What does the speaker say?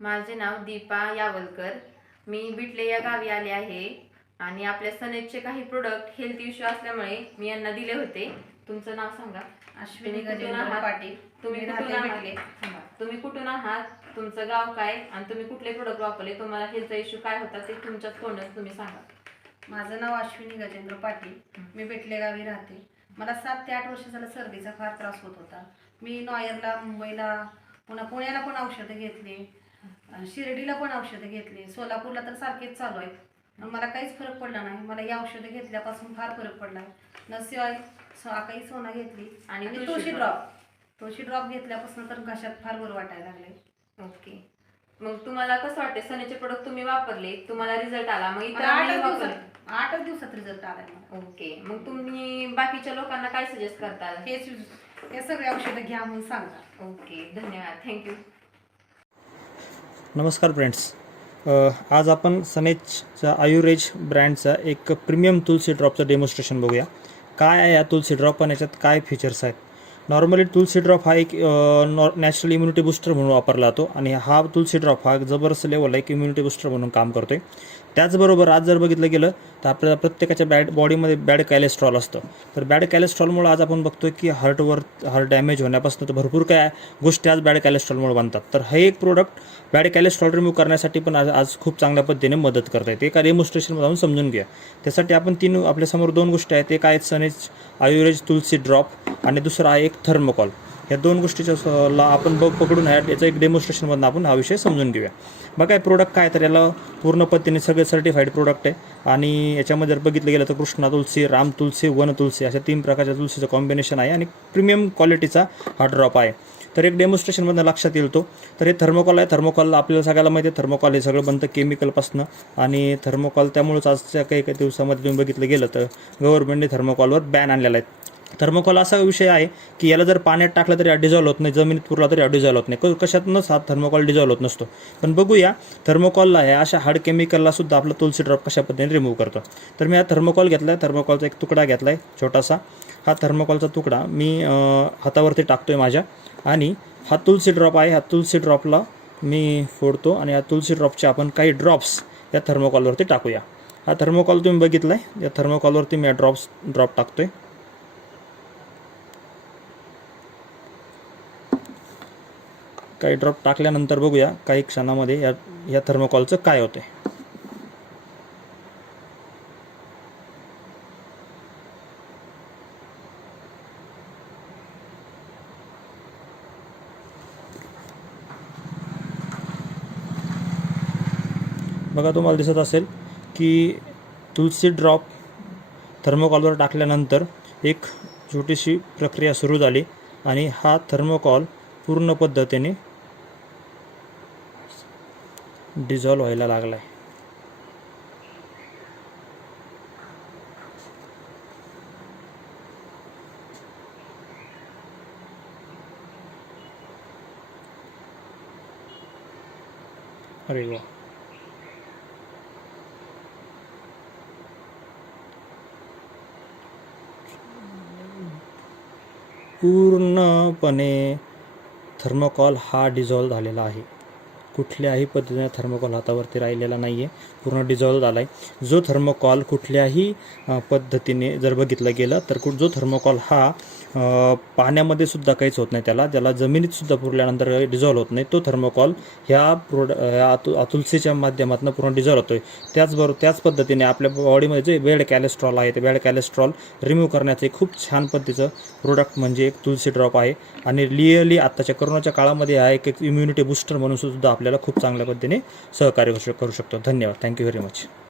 माझे नाव दीपा यावलकर. मी बिटले या गावी आले आहे आणि आपल्या सनेजचे काही प्रोडक्ट हेल्थ इश्यू असल्यामुळे मी यांना दिले होते. तुमचं नाव सांगा. अश्विनी कुठून गजेंद्र आहात? पाटील. तुम्ही मी कुठून राहते आहात? भेटले. तुम्ही कुठून आहात? तुमचं गाव काय? आणि तुम्ही कुठले प्रोडक्ट वापरले? तुम्हाला हेल्थचा इश्यू काय होता? ते तुमच्याच तोंडात तुम्ही सांगा. माझं नाव अश्विनी गजेंद्र पाटील. मी बेटले गावी राहते. मला सात ते आठ वर्ष झालं सर्दीचा फार त्रास होत होता. मी नॉयरला मुंबईला पुन्हा पुण्याला पण औषधं घेतली. शिर्डीला पण औषधं घेतली. सोलापूरला तर सारखेच चालू आहेत. पण मला काहीच फरक पडला नाही. मला या औषधं घेतल्यापासून फार फरक पडला. नसिवाय काही सोना घेतली. आणि तुळशी. ड्रॉप तुळशी ड्रॉप घेतल्यापासून तर घशात फार बरं वाटायला लागले ओके. मग तुम्हाला कसं वाटते सनेचे प्रोडक्ट तुम्ही वापरले तुम्हाला रिझल्ट आला. मग आठच इतर दिवसात आठच दिवसात रिझल्ट मला. ओके. मग तुम्ही बाकीच्या लोकांना काय सजेस्ट करता हेच हे सगळे औषधं घ्या म्हणून सांगा. ओके. धन्यवाद. थँक्यू नमस्कार फ्रेंड्स. आज आपण सनेजचा आयुर्वेज ब्रँडचा एक प्रीमियम तुलसी ड्रॉपचं डेमॉन्स्ट्रेशन बघूया. काय आहे या तुलसी ड्रॉप आणि याच्यात काय फीचर्स आहेत? नॉर्मली तुलसी ड्रॉप हा एक नॉ नॅचरल इम्युनिटी बूस्टर म्हणून वापरला जातो आणि हा तुलसी ड्रॉप हा जबरदस्त लेवलला एक इम्युनिटी बूस्टर म्हणून काम करतो आहे त्याचबरोबर आज जर बघितलं गेलं तर आपल्याला प्रत्येकाच्या बॅड बॉडीमध्ये बॅड कॅलेस्ट्रॉल असतं. तर बॅड कॅलेस्ट्रॉलमुळे आज आपण बघतोय की हार्टवर हार्ट डॅमेज होण्यापासून तर भरपूर काय गोष्टी आज बॅड कॅलेस्ट्रॉलमुळे बनतात. तर हे एक प्रोडक्ट बॅड कॅलेस्ट्रॉल रिमूव्ह करण्यासाठी पण आज आज खूप चांगल्या पद्धतीने मदत करत आहे. ते एका डेमॉन्स्ट्रेशनमध्ये जाऊन समजून घ्या त्यासाठी आपण तीन आपल्यासमोर दोन गोष्टी आहेत. एक आहेत सनेज आयुर्वेज तुलसी ड्रॉप आणि दुसरा आहे एक थर्मोकॉल या दोन गोष्टीच्या ला आपण बघ पकडून ह्या याचं एक डेमॉन्स्ट्रेशनमधून आपण हा विषय समजून घेऊया. मग काय प्रोडक्ट काय तर याला पूर्ण पद्धतीने सगळे सर्टिफाईड प्रोडक्ट आहे. आणि याच्यामध्ये जर बघितलं गेलं तर कृष्णा तुलसी राम तुलसी वन तुलसी अशा तीन प्रकारच्या तुलसीचं कॉम्बिनेशन आहे आणि प्रीमियम क्वालिटीचा हा ड्रॉप आहे. तर एक डेमॉन्स्ट्रेशनमधून लक्षात येईल तो. तर हे थर्मोकॉल आहे. थर्मोकॉल आपल्याला सगळ्याला माहिती आहे थर्मोकॉल हे सगळं बनतं केमिकलपासनं आणि थर्मोकॉल त्यामुळेच आजच्या काही काही दिवसामध्ये तुम्ही बघितलं गेलं तर गव्हर्नमेंटने थर्मोकॉलवर बॅन आणलेला आहे. थर्मोकॉल असा विषय आहे की याला जर पाण्यात टाकलं तरी डिझॉल्व होत नाही जमिनीत पुरला तरी डिझॉल्व होत नाही. कशातूनच हा थर्मोकॉल डिझॉल्व होत नसतो. पण बघूया थर्मोकॉलला आहे अशा हार्ड केमिकलला सुद्धा आपलं तुलसी ड्रॉप कशा पद्धतीने रिमूव्ह करतो. तर मी हा थर्मोकॉल घेतला आहे थर्मोकॉलचा एक तुकडा घेतला आहे छोटासा. हा थर्मोकॉलचा तुकडा मी हातावरती हातावरती टाकतोय माझ्या. आणि हा तुलसी ड्रॉप आहे हा तुलसी ड्रॉपला मी फोडतो आणि या तुलसी ड्रॉपचे आपण काही ड्रॉप्स या थर्मोकॉलवरती टाकूया. हा थर्मोकॉल तुम्ही बघितला आहे या थर्मोकॉलवरती मी या ड्रॉप्स ड्रॉप टाकतो आहे काही ड्रॉप टाकल्यानंतर बघूया काही क्षणामध्ये या या थर्मोकॉलचं काय होते. बघा तुम्हाला दिसत असेल की तुलसी ड्रॉप थर्मोकॉलवर टाकल्यानंतर एक छोटीशी प्रक्रिया सुरू झाली आणि हा थर्मोकॉल पूर्ण पद्धतीने डिझॉल्व व्हायला लागला आहे अरे वा. पूर्णपणे थर्मोकॉल हा डिझॉल्व झालेला आहे. कुठल्याही पद्धतीने थर्मोकॉल हातावरती राहिलेला नाही आहे पूर्ण डिझॉल्व झाला आहे जो थर्मोकॉल कुठल्याही पद्धतीने जर बघितलं गेलं तर कुठ जो थर्मोकॉल हा पाण्यामध्ये सुद्धा काहीच होत नाही त्याला. त्याला जमिनीत सुद्धा पुरल्यानंतर डिझॉल्व होत नाही. तो थर्मोकॉल ह्या प्रोड अतु तुलसीच्या माध्यमातून पूर्ण डिझॉल्व होतोय. त्याचबरोबर त्याच पद्धतीने आपल्या बॉडीमध्ये जे वेड कॅलेस्ट्रॉल आहे ते बेड कॅलेस्ट्रॉल रिमूव्ह करण्याचं एक खूप छान पद्धतीचं प्रोडक्ट म्हणजे एक तुलसी ड्रॉप आहे. आणि रिअली आत्ताच्या करोनाच्या काळामध्ये हा एक इम्युनिटी बुस्टर म्हणून सुद्धा आपल्याला खूप चांगल्या पद्धतीने सहकार्य करू करू शकतो. धन्यवाद. Thank you very much